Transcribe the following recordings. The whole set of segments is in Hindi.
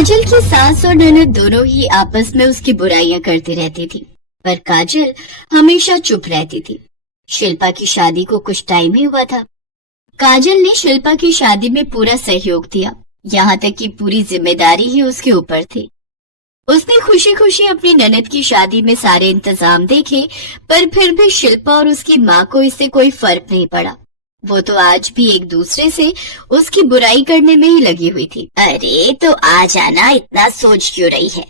काजल की सास और ननद दोनों ही आपस में उसकी बुराइयां करती रहती थी, पर काजल हमेशा चुप रहती थी। शिल्पा की शादी को कुछ टाइम ही हुआ था। काजल ने शिल्पा की शादी में पूरा सहयोग दिया, यहाँ तक कि पूरी जिम्मेदारी ही उसके ऊपर थी। उसने खुशी खुशी अपनी ननद की शादी में सारे इंतजाम देखे, पर फिर भी शिल्पा और उसकी माँ को इससे कोई फर्क नहीं पड़ा। वो तो आज भी एक दूसरे से उसकी बुराई करने में ही लगी हुई थी। अरे तो आ जाना, इतना सोच क्यों रही है?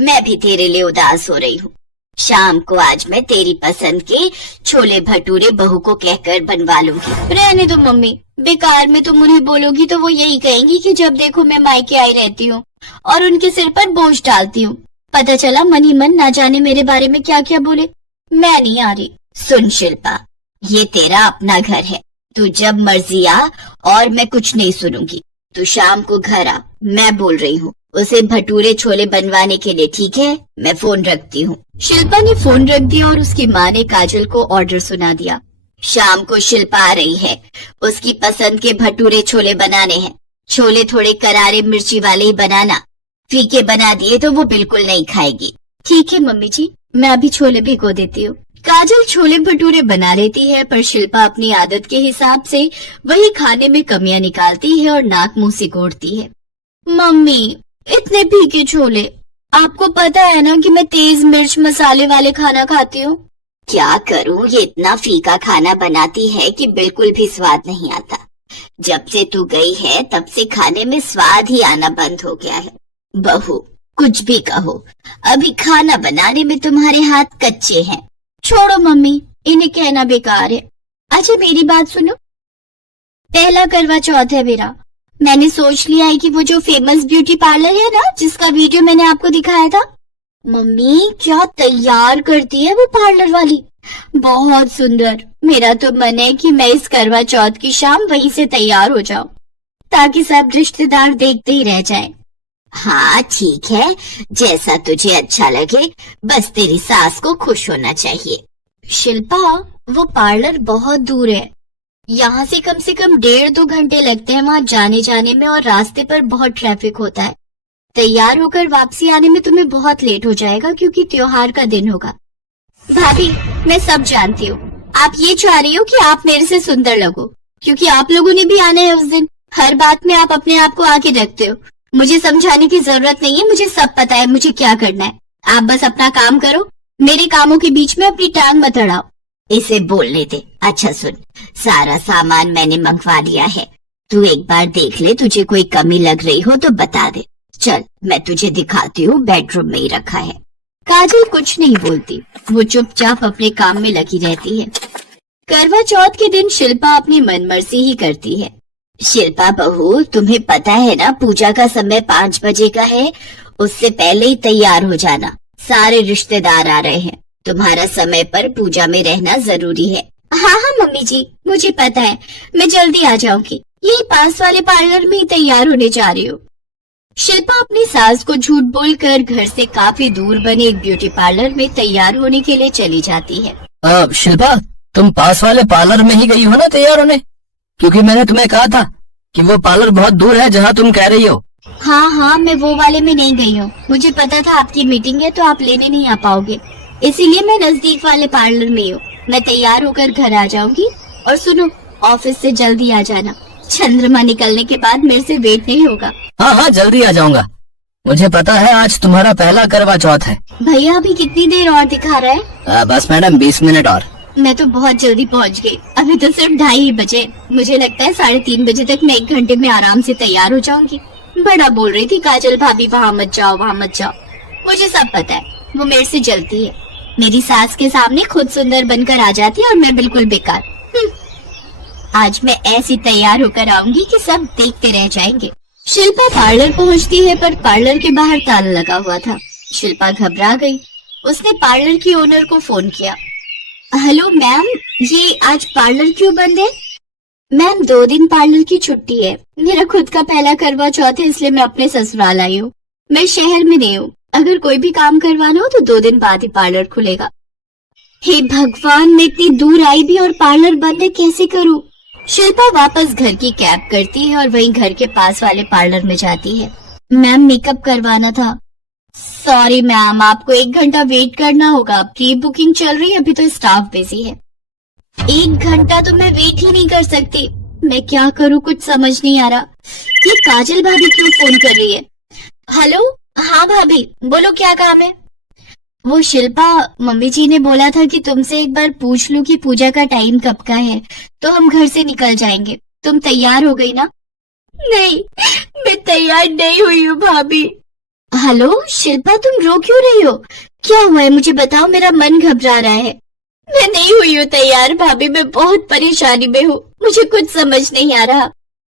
मैं भी तेरे लिए उदास हो रही हूँ। शाम को आज मैं तेरी पसंद के छोले भटूरे बहू को कहकर बनवा लूंगी। रहने दो मम्मी, बेकार में तुम उन्हें बोलोगी तो वो यही कहेंगी कि जब देखो मैं मायके आई रहती हूँ और उनके सिर पर बोझ डालती हूँ। पता चला मन ही मन ना जाने मेरे बारे में क्या क्या बोले। मैं नहीं आ रही। सुन शिल्पा, ये तेरा अपना घर है, तू जब मर्जी आ और मैं कुछ नहीं सुनूंगी। तू शाम को घर आ, मैं बोल रही हूँ उसे भटूरे छोले बनवाने के लिए, ठीक है? मैं फोन रखती हूँ। शिल्पा ने फोन रख दिया और उसकी माँ ने काजल को ऑर्डर सुना दिया। शाम को शिल्पा आ रही है, उसकी पसंद के भटूरे छोले बनाने हैं। छोले थोड़े करारे मिर्ची वाले ही बनाना, फीके बना दिए तो वो बिल्कुल नहीं खाएगी। ठीक है मम्मी जी, मैं अभी छोले भिगो देती हूँ। काजल छोले भटूरे बना लेती है, पर शिल्पा अपनी आदत के हिसाब से वही खाने में कमियां निकालती है और नाक मुंह सिकोड़ती है। मम्मी, इतने फीके छोले, आपको पता है ना कि मैं तेज मिर्च मसाले वाले खाना खाती हूँ। क्या करूँ, ये इतना फीका खाना बनाती है कि बिल्कुल भी स्वाद नहीं आता। जब से तू गई है तब से खाने में स्वाद ही आना बंद हो गया है। बहू, कुछ भी कहो, अभी खाना बनाने में तुम्हारे हाथ कच्चे हैं। छोड़ो मम्मी, इन्हें कहना बेकार है। अच्छा मेरी बात सुनो, पहला करवा चौथ है मेरा। मैंने सोच लिया है कि वो जो फेमस ब्यूटी पार्लर है ना, जिसका वीडियो मैंने आपको दिखाया था। मम्मी, क्या तैयार करती है वो पार्लर वाली, बहुत सुंदर। मेरा तो मन है कि मैं इस करवा चौथ की शाम वहीं से तैयार हो जाऊं, ताकि सब रिश्तेदार देखते ही रह जाएं। हाँ ठीक है, जैसा तुझे अच्छा लगे, बस तेरी सास को खुश होना चाहिए। शिल्पा, वो पार्लर बहुत दूर है, यहाँ से कम 1.5-2 घंटे लगते हैं वहाँ जाने में, और रास्ते पर बहुत ट्रैफिक होता है। तैयार होकर वापसी आने में तुम्हें बहुत लेट हो जाएगा, क्योंकि त्योहार का दिन होगा। भाभी, मैं सब जानती हूँ, आप ये चाह रही हो कि आप मेरे से सुंदर लगो, क्योंकि आप लोगों ने भी आना है उस दिन। हर बात में आप अपने आप को आगे रखते हो। मुझे समझाने की जरूरत नहीं है, मुझे सब पता है मुझे क्या करना है। आप बस अपना काम करो, मेरे कामों के बीच में अपनी टांग मत अड़ाओ। इसे बोलने दे। अच्छा सुन, सारा सामान मैंने मंगवा लिया है, तू एक बार देख ले, तुझे कोई कमी लग रही हो तो बता दे। चल मैं तुझे दिखाती हूँ, बेडरूम में ही रखा है। काजल कुछ नहीं बोलती, वो चुपचाप अपने काम में लगी रहती है। करवा चौथ के दिन शिल्पा अपनी मनमर्जी ही करती है। शिल्पा बहू, तुम्हें पता है ना पूजा का समय 5 बजे का है, उससे पहले ही तैयार हो जाना, सारे रिश्तेदार आ रहे हैं। तुम्हारा समय पर पूजा में रहना जरूरी है। हाँ हाँ मम्मी जी, मुझे पता है, मैं जल्दी आ जाऊंगी। यही पास वाले पार्लर में ही तैयार होने जा रही हूँ। शिल्पा अपनी सास को झूठ बोलकर घर से काफी दूर बने एक ब्यूटी पार्लर में तैयार होने के लिए चली जाती है। शिल्पा, तुम पास वाले पार्लर में ही गई हो ना तैयार होने? क्योंकि मैंने तुम्हें कहा था कि वो पार्लर बहुत दूर है जहाँ तुम कह रही हो। हाँ, मैं वो वाले में नहीं गई हूँ। मुझे पता था आपकी मीटिंग है तो आप लेने नहीं आ पाओगे, इसीलिए मैं नजदीक वाले पार्लर में हूँ। मैं तैयार होकर घर आ जाऊंगी। और सुनो, ऑफिस से जल्दी आ जाना, चंद्रमा निकलने के बाद मेरे से वेट नहीं होगा। हाँ, जल्दी आ जाऊंगा। मुझे पता है आज तुम्हारा पहला करवा चौथ है। भैया अभी कितनी देर और दिखा रहा है? बस मैडम 20 मिनट और। मैं तो बहुत जल्दी पहुंच गई, अभी तो सिर्फ 2:30 बजे। मुझे लगता है 3:30 बजे तक मैं 1 घंटे में आराम से तैयार हो जाऊंगी। बड़ा बोल रही थी काजल भाभी वहाँ मत जाओ, वहाँ मत जाओ। मुझे सब पता है, वो मेरे से जलती है। मेरी सास के सामने खुद सुंदर बनकर आ जाती है और मैं बिल्कुल बेकार। आज मैं ऐसी तैयार होकर आऊंगी कि सब देखते रह जाएंगे। शिल्पा पार्लर पहुंचती है, पर पार्लर के बाहर ताला लगा हुआ था। शिल्पा घबरा गई। उसने पार्लर की ओनर को फोन किया। हेलो मैम, ये आज पार्लर क्यों बंद है? मैम 2 दिन पार्लर की छुट्टी है, मेरा खुद का पहला करवा चौथ है, इसलिए मैं अपने ससुराल आई हूँ। मैं शहर में नहीं हूँ, अगर कोई भी काम करवाना हो तो 2 दिन बाद ही पार्लर खुलेगा। हे भगवान, मैं इतनी दूर आई भी और पार्लर बंद है, कैसे करूँ? शिल्पा वापस घर की कैब करती है और वहीं घर के पास वाले पार्लर में जाती है। मैम मेकअप करवाना था। सॉरी मैम, आपको 1 घंटा वेट करना होगा। प्री बुकिंग चल रही है, अभी तो स्टाफ बिजी है। 1 घंटा तो मैं वेट ही नहीं कर सकती। मैं क्या करूं, कुछ समझ नहीं आ रहा। ये काजल भाभी क्यों फोन कर रही है? हेलो, हाँ भाभी बोलो, क्या काम है? वो शिल्पा, मम्मी जी ने बोला था कि तुमसे एक बार पूछ लूं कि पूजा का टाइम कब का है, तो हम घर से निकल जाएंगे। तुम तैयार हो गई ना? नहीं, मैं तैयार नहीं हुई हूँ भाभी। हेलो शिल्पा, तुम रो क्यों रही हो? क्या हुआ है मुझे बताओ, मेरा मन घबरा रहा है। मैं नहीं हुई हूँ तैयार भाभी, मैं बहुत परेशानी में हूँ, मुझे कुछ समझ नहीं आ रहा।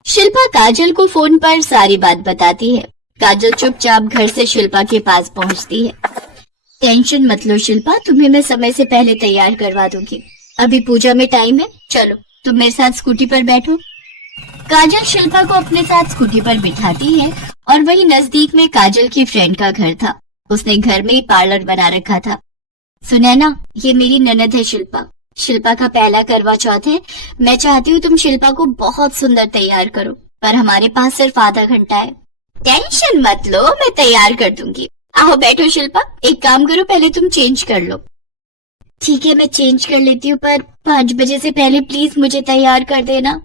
शिल्पा काजल को फोन पर सारी बात बताती है। काजल चुपचाप घर से शिल्पा के पास पहुंचती है। टेंशन मत लो शिल्पा, तुम्हें मैं समय से पहले तैयार करवा दूंगी। अभी पूजा में टाइम है, चलो तुम मेरे साथ स्कूटी पर बैठो। काजल शिल्पा को अपने साथ स्कूटी पर बिठाती है और वही नजदीक में काजल की फ्रेंड का घर था। उसने घर में ही पार्लर बना रखा था। सुनैना, ये मेरी ननद है शिल्पा। शिल्पा का पहला करवा चौथ है। मैं चाहती हूँ तुम शिल्पा को बहुत सुंदर तैयार करो, पर हमारे पास सिर्फ आधा घंटा है। टेंशन मत लो, मैं तैयार कर दूंगी। आओ बैठो शिल्पा, एक काम करो, पहले तुम चेंज कर लो। ठीक है, मैं चेंज कर लेती हूँ, पर 5 बजे से पहले प्लीज मुझे तैयार कर देना।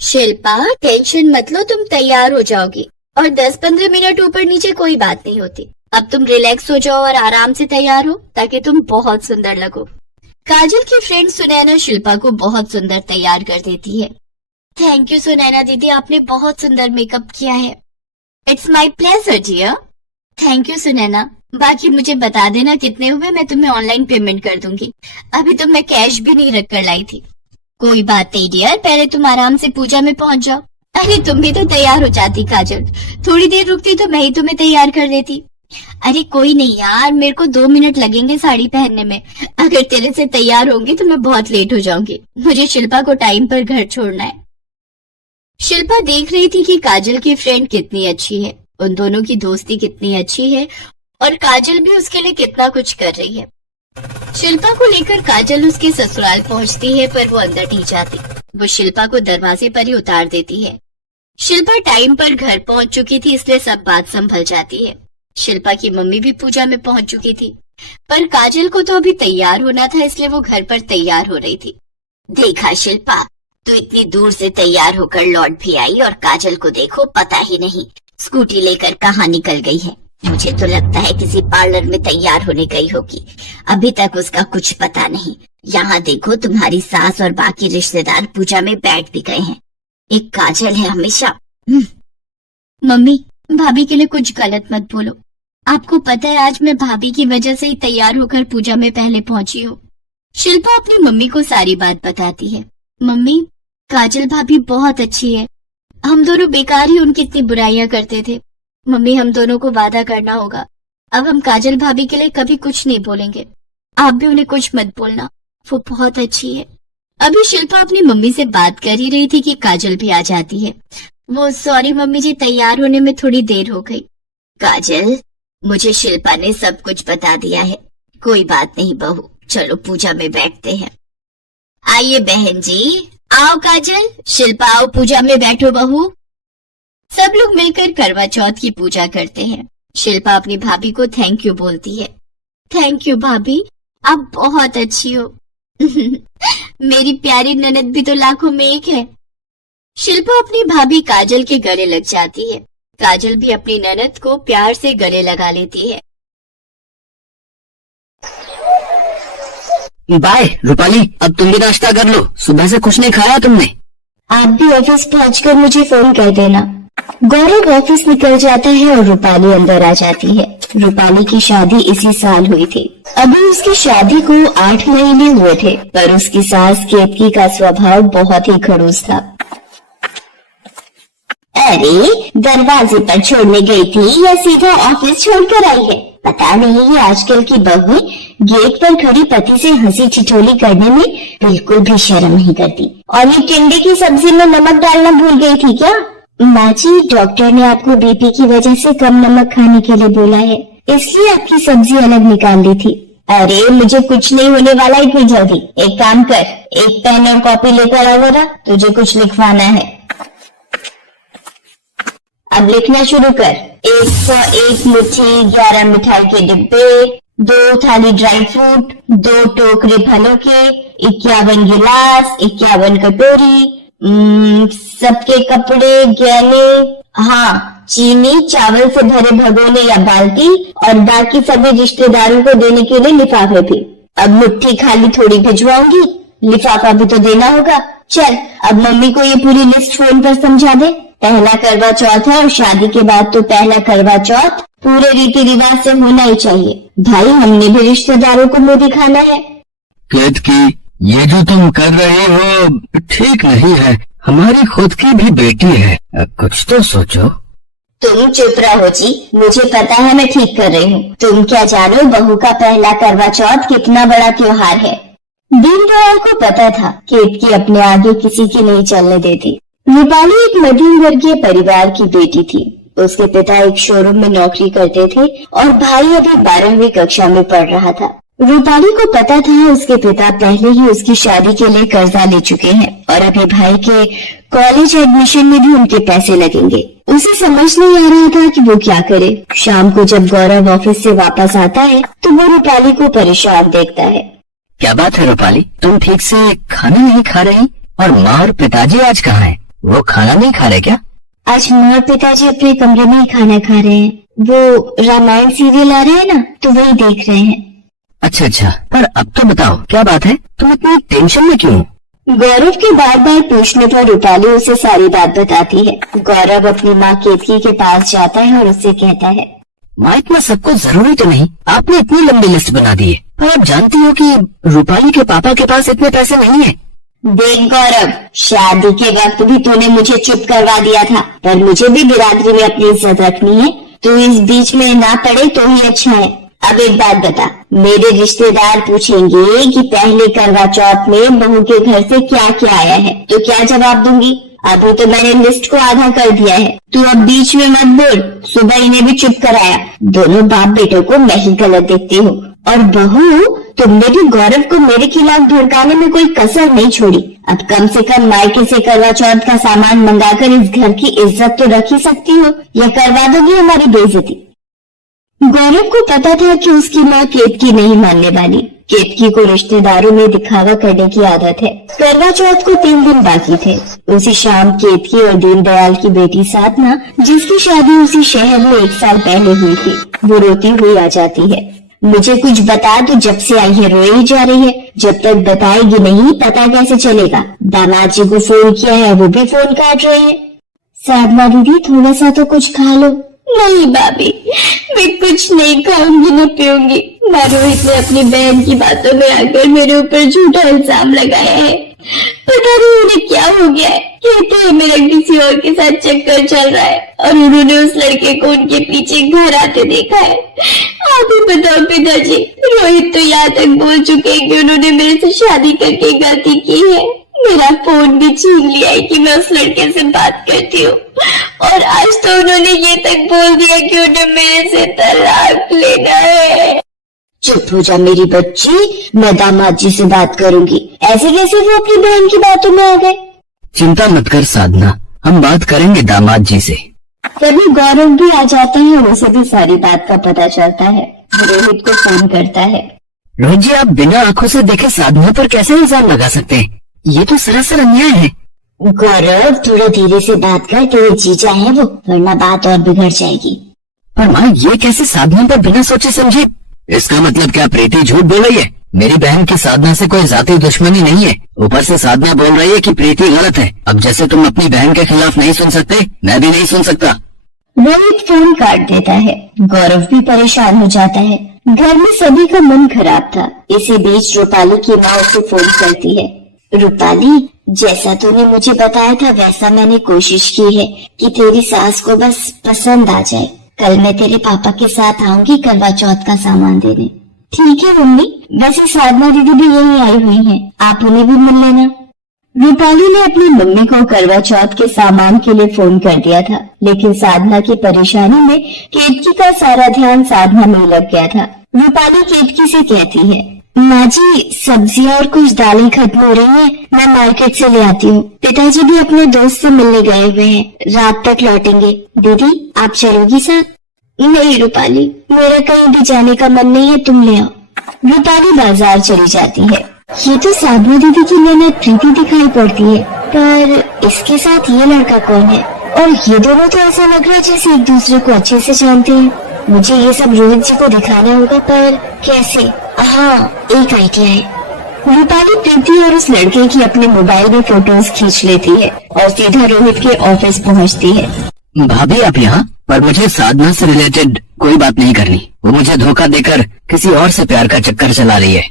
शिल्पा टेंशन मत लो, तुम तैयार हो जाओगी, और 10-15 मिनट ऊपर नीचे कोई बात नहीं होती। अब तुम रिलैक्स हो जाओ और आराम से तैयार हो, ताकि तुम बहुत सुंदर लगो। काजल की फ्रेंड सुनैना शिल्पा को बहुत सुंदर तैयार कर देती है। थैंक यू सुनैना दीदी, आपने बहुत सुंदर मेकअप किया है। It's my pleasure dear. Thank you Sunaina, बाकी मुझे बता देना कितने हुए, मैं तुम्हें ऑनलाइन पेमेंट कर दूंगी। अभी तो मैं कैश भी नहीं रख कर लाई थी। कोई बात नहीं डियर, पहले तुम आराम से पूजा में पहुंच जाओ। अरे तुम भी तो तैयार हो जाती काजल, थोड़ी देर रुकती तो मैं ही तुम्हें तैयार कर देती। अरे कोई नहीं यार, मेरे को 2 मिनट लगेंगे साड़ी पहनने में। अगर तेरे से तैयार होंगी तो मैं बहुत लेट हो जाऊंगी। मुझे शिल्पा को टाइम पर घर छोड़ना है। शिल्पा देख रही थी कि काजल की फ्रेंड कितनी अच्छी है, उन दोनों की दोस्ती कितनी अच्छी है, और काजल भी उसके लिए कितना कुछ कर रही है। शिल्पा को लेकर काजल उसके ससुराल पहुंचती है, पर वो अंदर नहीं जाती। वो शिल्पा को दरवाजे पर ही उतार देती है। शिल्पा टाइम पर घर पहुंच चुकी थी, इसलिए सब बात संभल जाती है। शिल्पा की मम्मी भी पूजा में पहुंच चुकी थी, पर काजल को तो अभी तैयार होना था, इसलिए वो घर पर तैयार हो रही थी। देखा शिल्पा, तू इतनी दूर से तैयार होकर लौट भी आई, और काजल को देखो पता ही नहीं स्कूटी लेकर कहाँ निकल गई है। मुझे तो लगता है किसी पार्लर में तैयार होने गई होगी, अभी तक उसका कुछ पता नहीं। यहाँ देखो, तुम्हारी सास और बाकी रिश्तेदार पूजा में बैठ भी गए हैं। एक काजल है हमेशा। मम्मी, भाभी के लिए कुछ गलत मत बोलो। आपको पता है आज मैं भाभी की वजह से ही तैयार होकर पूजा में पहले पहुंची हूँ। शिल्पा अपनी मम्मी को सारी बात बताती है। मम्मी, काजल भाभी बहुत अच्छी है, हम दोनों बेकार ही उनकी इतनी बुराइयां करते थे। मम्मी, हम दोनों को वादा करना होगा, अब हम काजल भाभी के लिए कभी कुछ नहीं बोलेंगे। आप भी उन्हें कुछ मत बोलना, वो बहुत अच्छी है। अभी शिल्पा अपनी मम्मी से बात कर ही रही थी कि काजल भी आ जाती है। वो सॉरी मम्मी जी, तैयार होने में थोड़ी देर हो गई। काजल, मुझे शिल्पा ने सब कुछ बता दिया है। कोई बात नहीं बहू, चलो पूजा में बैठते हैं। आइए बहन जी। आओ काजल, शिल्पा आओ, पूजा में बैठो बहू। सब लोग मिलकर करवा चौथ की पूजा करते हैं। शिल्पा अपनी भाभी को थैंक यू बोलती है। थैंक यू भाभी, आप बहुत अच्छी हो। मेरी प्यारी ननद भी तो लाखों में एक है। शिल्पा अपनी भाभी काजल के गले लग जाती है। काजल भी अपनी ननद को प्यार से गले लगा लेती है। बाय रूपाली, अब तुम भी नाश्ता कर लो, सुबह से कुछ नहीं खाया तुमने। आप भी ऑफिस पहुंचकर मुझे फोन कर देना। गौरव ऑफिस निकल जाता है और रूपाली अंदर आ जाती है। रूपाली की शादी इसी साल हुई थी। अभी उसकी शादी को 8 महीने हुए थे, पर उसकी सास केतकी का स्वभाव बहुत ही खड़ूस था। अरे, दरवाजे पर छोड़ने गई थी या सीधा ऑफिस छोड़कर आई है? पता नहीं, ये आजकल की बहुएं गेट पर खड़ी पति से हंसी ठिठोली करने में बिल्कुल भी शर्म नहीं करती। और ये टिंडे की सब्जी में नमक डालना भूल गई थी क्या? माँ जी, डॉक्टर ने आपको बीपी की वजह से कम नमक खाने के लिए बोला है, इसलिए आपकी सब्जी अलग निकाल ली थी। अरे, मुझे कुछ नहीं होने वाला इतनी जल्दी। एक काम कर, एक पेन और कॉपी लेकर आ जरा, तुझे कुछ लिखवाना है। अब लिखना शुरू कर। 101 मुट्ठी 11 मिठाई के डिब्बे, 2 थाली ड्राई फ्रूट, 2 टोकरे फलों के, 51 गिलास, 51 कटोरी, सबके कपड़े, गहने, हाँ चीनी, चावल से भरे भगोने या बाल्टी और बाकी सभी रिश्तेदारों को देने के लिए लिफाफे भी। अब मुट्ठी खाली थोड़ी भिजवाऊंगी, लिफाफा भी तो देना होगा। चल अब मम्मी को ये पूरी लिस्ट फोन पर समझा दे। पहला करवा चौथ है और शादी के बाद तो पहला करवा चौथ पूरे रीति रिवाज से होना ही चाहिए। भाई हमने भी रिश्तेदारों को मुंह दिखाना है। केतकी, ये जो तुम कर रहे हो ठीक नहीं है। हमारी खुद की भी बेटी है, कुछ तो सोचो। तुम चुप रहो जी, मुझे पता है मैं ठीक कर रही हूँ। तुम क्या जानो बहू का पहला करवा चौथ कितना बड़ा त्योहार है। दीनदयाल को पता था केतकी अपने आगे किसी की नहीं चलने देती। रूपाली एक मध्यम वर्गीय परिवार की बेटी थी। उसके पिता एक शोरूम में नौकरी करते थे और भाई अभी 12वीं कक्षा में पढ़ रहा था। रूपाली को पता था उसके पिता पहले ही उसकी शादी के लिए कर्जा ले चुके हैं और अपने भाई के कॉलेज एडमिशन में भी उनके पैसे लगेंगे। उसे समझ नहीं आ रहा था कि वो क्या करे। शाम को जब गौरव ऑफिस से वापस आता है तो वो रूपाली को परेशान देखता है। क्या बात है रूपाली, तुम ठीक से खाना नहीं खा रही? और माँ और पिताजी आज कहाँ हैं? वो खाना नहीं खा रहे क्या? आज माँ और पिताजी अपने कमरे में ही खाना खा रहे हैं। वो रामायण सीरियल आ रहा है ना, तो वही देख रहे हैं। अच्छा, पर अब तो बताओ क्या बात है, तुम इतनी टेंशन में क्यों? गौरव के बार बार पूछने पर रूपाली उसे सारी बात बताती है। गौरव अपनी माँ केतकी के पास जाता है और उससे कहता है, माँ इतना सब कुछ जरूरी तो नहीं, आपने इतनी लंबी लिस्ट बना दी है, पर आप जानती हो कि रूपाली के पापा के पास इतने पैसे नहीं है। देख गौरव, शादी के वक्त भी तूने मुझे चुप करवा दिया था, पर मुझे भी बिरादरी में अपनी इज्जत रखनी है। तू इस बीच में ना पड़े तो ही अच्छा है। अब एक बात बता, मेरे रिश्तेदार पूछेंगे कि पहले करवा चौथ में बहू के घर से क्या क्या आया है, तो क्या जवाब दूंगी? अभी तो मैंने लिस्ट को आधा कर दिया है, तू अब बीच में मत बोल। सुबह इन्हें भी चुप कराया। दोनों बाप बेटों को मैं ही गलत देखती हूँ। और बहू, तुमने भी गौरव को मेरे खिलाफ भड़काने में कोई कसर नहीं छोड़ी। अब कम से कम मायके से करवा चौथ का सामान मंगाकर इस घर की इज्जत तो रख ही सकती हो, या करवा दोगी हमारी बेइज्जती? गौरव को पता था कि उसकी माँ केतकी नहीं मानने वाली। केतकी को रिश्तेदारों में दिखावा करने की आदत है। करवा चौथ को 3 दिन बाकी थे। उसी शाम केतकी और दीनदयाल की बेटी साधना, जिसकी शादी उसी शहर में 1 साल पहले हुई थी, वो रोती हुई आ जाती है। मुझे कुछ बता, तो जब से आई है रोए ही जा रही है। जब तक बताएगी नहीं पता कैसे चलेगा? दामाद जी को फोन किया है, वो भी फोन काट रहे हैं। साधना दीदी, थोड़ा सा तो कुछ खा लो। नहीं भाभी, मैं कुछ नहीं खाऊंगी न पीऊंगी। रोहित ने अपनी बहन की बातों में आकर मेरे ऊपर झूठा इल्जाम लगाया है। पता नहीं उन्हें क्या हो गया है। कहते हैं मेरा किसी और के साथ चक्कर चल रहा है और उन्होंने उस लड़के को उनके पीछे घर आते देखा है। आप ही बताओ पिताजी, रोहित तो यहाँ तक बोल चुके हैं कि उन्होंने मेरे से शादी करके गलती की है। मेरा फोन भी छीन लिया है कि मैं उस लड़के से बात करती हूँ, और आज तो उन्होंने ये तक बोल दिया कि उन्हें मेरे से तलाक लेना है। चुप हो जा मेरी बच्ची, मैं दामाद जी से बात करूंगी। ऐसे कैसे वो अपनी बहन की बातों में आ गए? चिंता मत कर साधना, हम बात करेंगे दामाद जी से। तभी गौरव भी आ जाता है और उसे भी सारी बात का पता चलता है। रोहित को फोन करता है। रोहित जी, आप बिना आंखों से देखे साधना पर कैसे इल्जाम लगा सकते हैं? ये तो सरासर अन्याय है। गौरव, थोड़ा धीरे से बात कर, तेरे जीजा है वो, वरना बात और बिगड़ जाएगी। पर माँ, ये कैसे साधना पर बिना सोचे समझे? इसका मतलब क्या प्रीति झूठ बोल रही है? मेरी बहन की साधना से कोई जाती दुश्मनी नहीं है। ऊपर से साधना बोल रही है कि प्रीति गलत है। अब जैसे तुम अपनी बहन के खिलाफ नहीं सुन सकते, मैं भी नहीं सुन सकता। रोहित फोन काट देता है। गौरव भी परेशान हो जाता है। घर में सभी का मन खराब था। इसी बीच रूपाली की माँ उसे फोन करती है। रूपाली, जैसा तूने मुझे बताया था वैसा मैंने कोशिश की है कि तेरी सास को बस पसंद आ जाए। कल मैं तेरे पापा के साथ आऊंगी करवा चौथ का सामान देने। ठीक है मम्मी, वैसे साधना दीदी भी यही आई हुई हैं, आप उन्हें भी मिल लेना। रूपाली ने अपनी मम्मी को करवा चौथ के सामान के लिए फोन कर दिया था, लेकिन साधना की परेशानी में केतकी का सारा ध्यान साधना में लग गया था। रूपाली केतकी से कहती है, माँ जी, सब्जियाँ और कुछ दालें खत्म हो रही हैं, मैं मार्केट से ले आती हूँ। पिताजी भी अपने दोस्त से मिलने गए हुए हैं, रात तक लौटेंगे। दीदी, आप चलोगी साथ? नहीं रूपाली, मेरा कहीं भी जाने का मन नहीं है, तुम ले आओ। रूपाली बाजार चली जाती है। ये तो साधना दीदी की ननद प्रीति दिखाई पड़ती है, पर इसके साथ ये लड़का कौन है? और ये दोनों तो ऐसा लग रहा है जैसे एक दूसरे को अच्छे से जानते हैं। मुझे ये सब रोहित जी को दिखाना होगा, पर कैसे? हाँ, एक आइडिया है। रूपाली प्रीति और उस लड़के की अपने मोबाइल में फोटोज खींच लेती है और सीधा रोहित के ऑफिस पहुंचती है। भाभी आप यहाँ? पर मुझे साधना से रिलेटेड कोई बात नहीं करनी। वो मुझे धोखा देकर किसी और से प्यार का चक्कर चला रही है।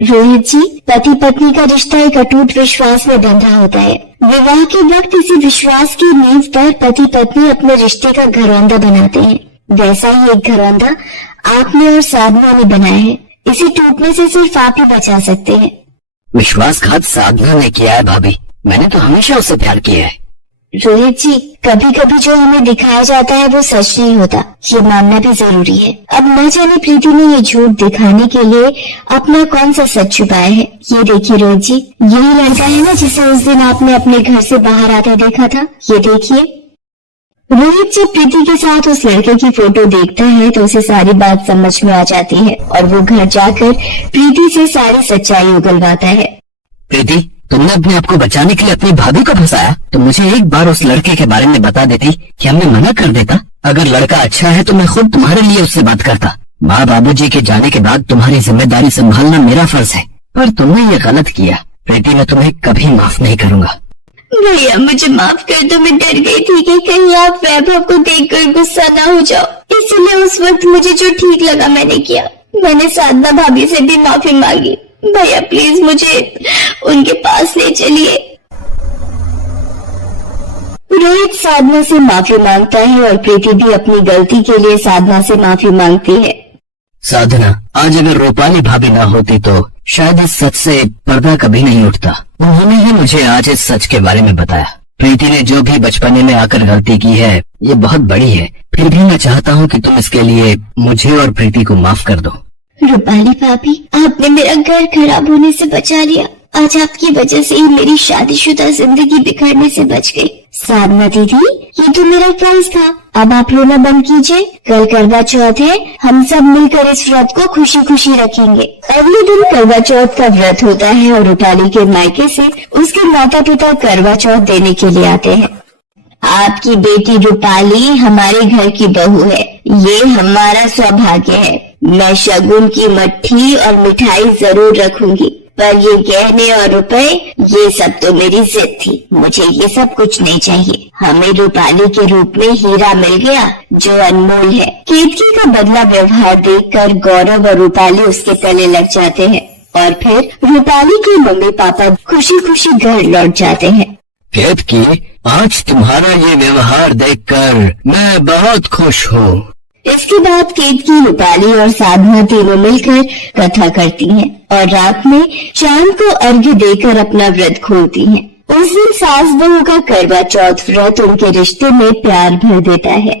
रोहित जी, पति पत्नी का रिश्ता एक अटूट विश्वास में बंधा होता है। विवाह के वक्त इसी विश्वास की नींव पर पति पत्नी अपने रिश्ते का घरौंदा बनाते हैं। वैसा ही एक घरौंदा आपने और साधना ने बनाया है। इसे टूटने से सिर्फ आप ही बचा सकते हैं। विश्वासघात साधना ने किया है भाभी, मैंने तो हमेशा उससे प्यार किया है। रोहित जी, कभी कभी जो हमें दिखाया जाता है वो सच नहीं होता, ये मानना भी जरूरी है। अब न जाने प्रीति ने ये झूठ दिखाने के लिए अपना कौन सा सच छुपाया है। ये देखिए रोहित जी, यही लड़का है ना जिसे उस दिन आपने अपने घर से बाहर आता देखा था। ये देखिए। रोहित जब प्रीति के साथ उस लड़के की फोटो देखता है तो उसे सारी बात समझ में आ जाती है और वो घर जाकर प्रीति से सारी सच्चाई उगलवाता है। प्रीति, तुमने अपने आप को बचाने के लिए अपनी भाभी को फंसाया। तो मुझे एक बार उस लड़के के बारे में बता देती, क्या मैं मना कर देता? अगर लड़का अच्छा है तो मैं खुद तुम्हारे लिए उससे बात करता। माँ बाबूजी के जाने के बाद तुम्हारी जिम्मेदारी संभालना मेरा फर्ज है, पर तुमने ये गलत किया। प्रीति, मैं तुम्हें कभी माफ नहीं करूँगा। भैया मुझे माफ कर दो, मैं डर गई थी कि कहीं आप वैभव को देखकर गुस्सा ना हो जाओ, इसलिए उस वक्त मुझे जो ठीक लगा मैंने किया। मैंने साधना भाभी से भी माफी मांगी। भैया प्लीज मुझे उनके पास ले चलिए। रोहित साधना से माफी मांगता है और प्रीति भी अपनी गलती के लिए साधना से माफी मांगती है। साधना, आज अगर रूपाली भाभी ना होती तो शायद इस सच से पर्दा कभी नहीं उठता। उन्होंने ही मुझे आज इस सच के बारे में बताया। प्रीति ने जो भी बचपने में आकर गलती की है ये बहुत बड़ी है, फिर भी मैं चाहता हूँ कि तुम इसके लिए मुझे और प्रीति को माफ कर दो। रूपाली भाभी, आपने मेरा घर खराब होने से बचा लिया। आज आपकी वजह से ही मेरी शादीशुदा जिंदगी बिखरने से बच गई। साधना दीदी, ये तो मेरा फर्ज था। अब आप रोना बंद कीजिए। कल करवा चौथ है, हम सब मिलकर इस व्रत को खुशी खुशी रखेंगे। अगले दिन करवा चौथ का व्रत होता है और रूपाली के मायके से उसके माता पिता करवा चौथ देने के लिए आते हैं। आपकी बेटी रूपाली हमारे घर की बहू है, ये हमारा सौभाग्य है। मैं शगुन की मट्ठी और मिठाई जरूर रखूंगी, पर ये गहने और रुपए ये सब तो मेरी जिद थी। मुझे ये सब कुछ नहीं चाहिए। हमें रूपाली के रूप में हीरा मिल गया जो अनमोल है। केतकी का बदला व्यवहार देखकर गौरव और रूपाली उसके तले लग जाते हैं और फिर रूपाली के मम्मी पापा खुशी खुशी घर लौट जाते हैं। केतकी, आज तुम्हारा ये व्यवहार देखकर मैं बहुत खुश हूँ। इसके बाद केतकी, रूपाली और साधना तीनों मिलकर कथा करती हैं और रात में शाम को अर्घ्य देकर अपना व्रत खोलती हैं। उस दिन सास बहू का करवा चौथ व्रत उनके रिश्ते में प्यार भर देता है।